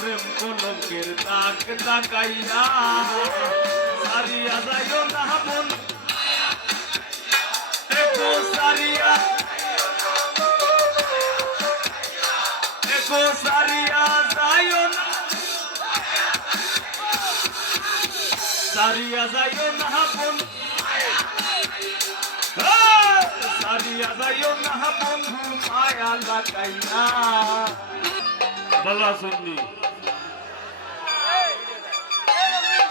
প্রেম কলঙ্কের তাক তাকাইয়া সারিয়া যাইও না মন। একো সারিয়া। একো সারিয়া যাইও না সারিয়া যাইও না মন। বলা শুননি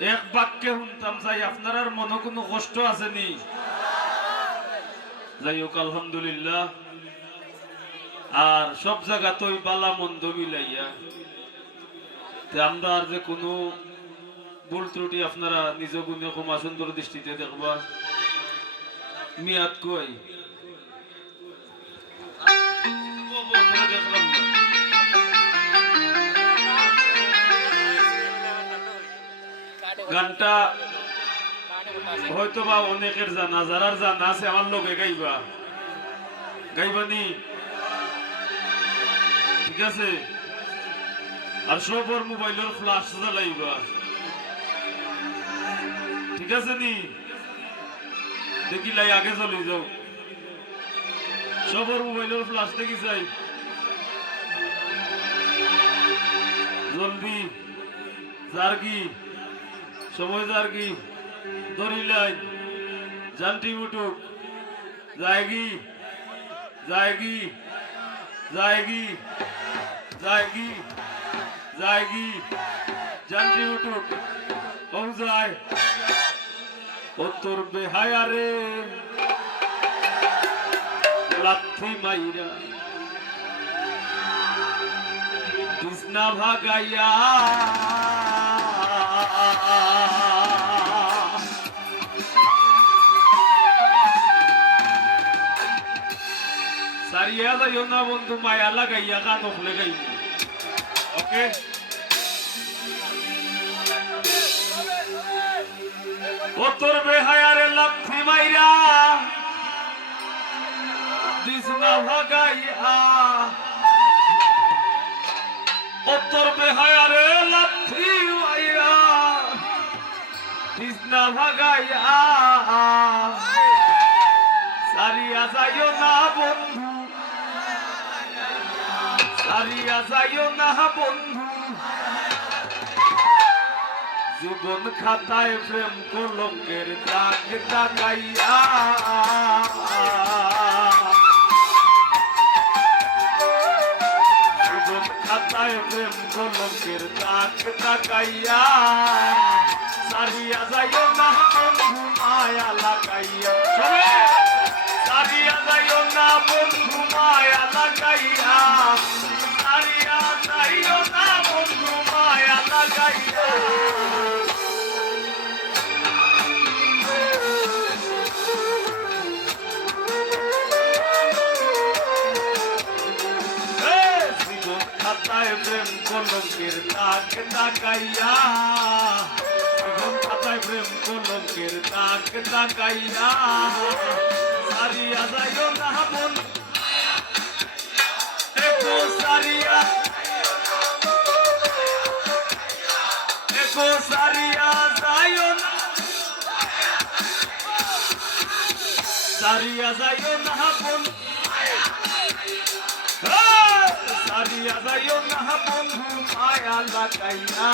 এক বাক্যে শুনতাম, যাই, আপনার মনে কোনো কষ্ট আছে নি? যাই হোক, আলহামদুলিল্লাহ। আর সব জায়গাতেই বালা মন্দ মিলাইয়া। তে আমরা আর যে কোনো ভুল ত্রুটি আপনারা নিজ গুণে ক্ষমা সুন্দর দৃষ্টিতে দেখবা। মিয়াদ কই? গানটা হয়তো বা অনেকের জানা, যারার জানা আছে, আমার লোকে গাইবা। গাইবানি ঠিক আছে? আর সবর মোবাইলের ফ্লাশ জ্বালাইবা। ঠিক আছে নি? দেখি লাই আগে চলে যাও। সবর মোবাইলের ফ্লাশ দেখি চাই জলদি যার কি? কি ধরিলাই জানটি উঠুক। যায়গি যায়গি যায়গি যায়গি যায়গি জানটি উঠুক। ও যায়। ও তোর বেহায়া রে। লাথি মাইরা। কৃষ্ণা ভাগাইয়া। সারিয়া যাইও না বন্ধু মায়া লাগাইয়া গান ওখলে গাই ওকে ও তোর বেহায়ারে লাথি মাইরা বেহায়ারে লাথি কৃষ্ণা ভাগাইয়া সারিয়া যাইও না বন্ধু সারিয়া যাইও না বন্ধু জীবন খাতায় প্রেম কলঙ্কের দাগ দাগাইয়া জীবন খাতায় প্রেম কলঙ্কের দাগ দাগাইয়া সারিয়া যাইও না বন্ধু মায়া লাগাইয়া। সারিয়া যাইও না, বন্ধু, মায়া লাগাইয়া। সারিয়া যাইও না, বন্ধু, মায়া লাগাইয়া। প্রেম কলঙ্কের দাগ দাগাইয়া খাতায় প্রেম কলঙ্কের দাগ দাগাইয়া সারিয়া যাইও না মন। একো সারিয়া। একো সারিয়া, যাইও না সারিয়া যাইও না মন। সারিয়া যাইও না বন্ধু মায়া লাগাইয়া।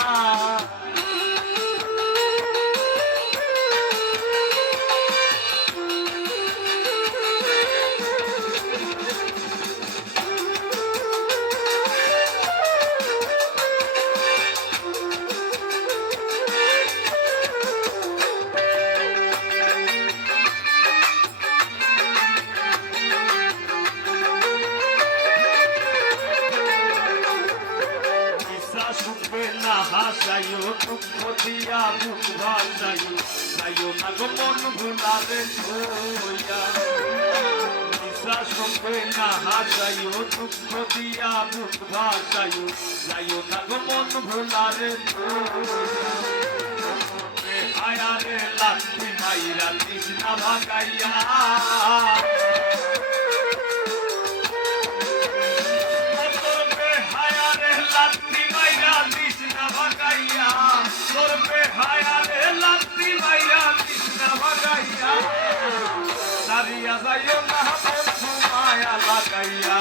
দুঃখ দিয়া মুখ ভাসাইও যাইও না গো মন ভুলারে ধইয়া নিশা সঙ্গে না হাসাইও দুঃখ দিয়া মুখ ভাসাইও যাইও না গো মন ভুলারে ধইয়া আয়ারে লাঠি মাইরা তৃষ্ণা ভাগাইয়া। লাগাইয়া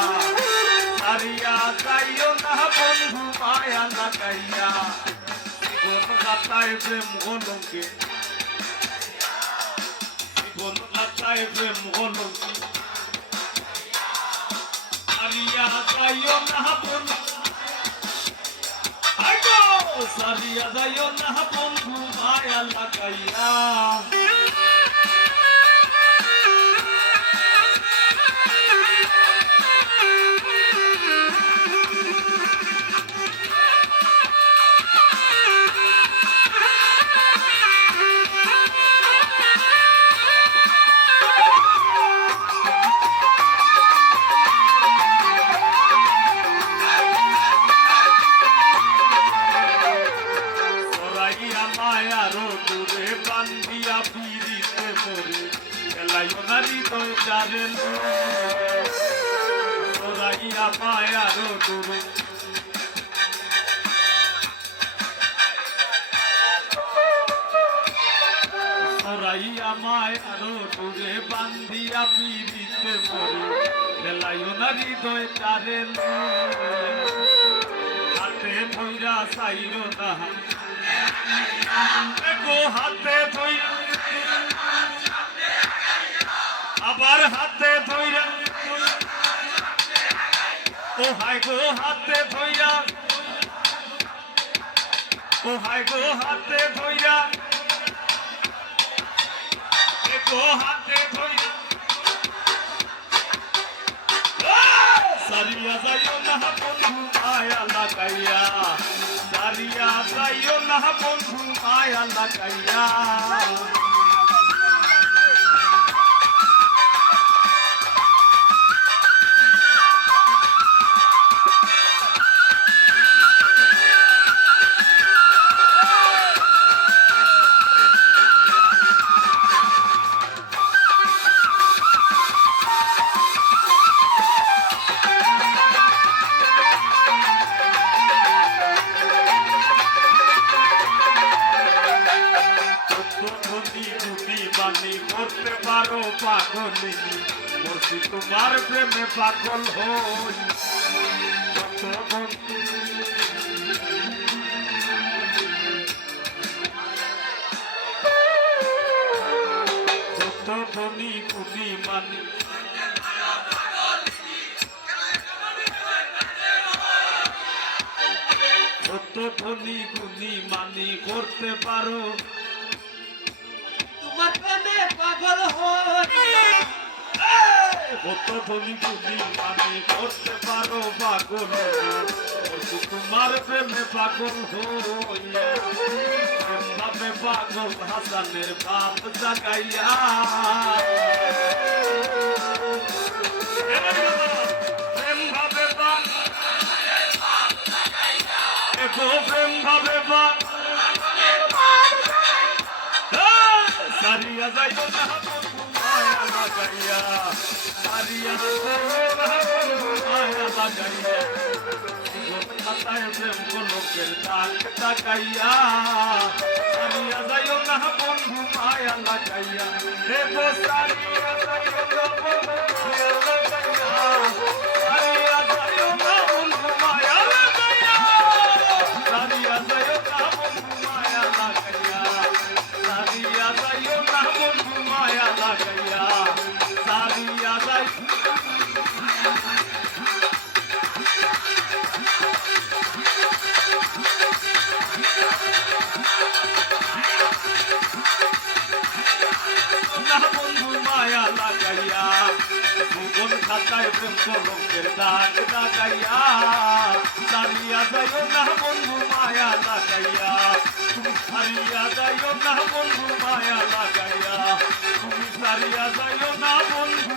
সারিয়া যাইও না বন্ধু, মায়া লাগাইয়া জীবন কাটায় প্রেম হলকে জীবন কাটায় প্রেম হলকে সারিয়া যাইও না বন্ধু। সারিয়া যাইও না বন্ধু, মায়া লাগাইয়া চারেন সরাইয়া মায়ার দূরে সরাইয়া মায়ার দূরে বান্ধিয়া পিড়িতে মরে খেলাইও না হাতে ধৈরা সাইরো গো হাতে ধই আবার হাতে ধইরা। ও হাই হাতে ধইরা। ও হাই গো হাতে ধইরা। এ গো হাতে ধইরা। সারিয়া যাইও না বন্ধু মায়া লাগাইয়া সারিয়া যাইও না বন্ধু মায়া লাগাইয়া বাণী করতে পারো পাগলিনী বসি তোমার প্রেমে পাগল হই। ধনী গুণী মানি। ধনী গুণী মানি করতে পারো প্রেমে পাগল ধনী গুণী মানি করতে পারো পাগল। তোমার প্রেমে পাগল হইয়া ভাবে পাগল হাসানের বাপ জাগাইয়া। প্রেম ভাবে বাপ সারিয়া যাইও না বন্ধু, মায়া লাগাইয়া। সারিয়া যাইও না বন্ধু মায়া লাগাইয়া। খাতায় প্রেম লোকের দাগ তাকাইয়া। সারিয়া যাইও না বন্ধু, মায়া লাগাইয়া। দেবো সারিয়া যাইও কলঙ্কের দাগ লাগাইয়া সারিয়া যাইও না বন্ধু মায়া লাগাইয়া তুমি সারিয়া যাইও না বন্ধু মায়া লাগাইয়া তুমি সারিয়া যাইও না বন্ধু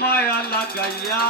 মায়া লাগাইয়া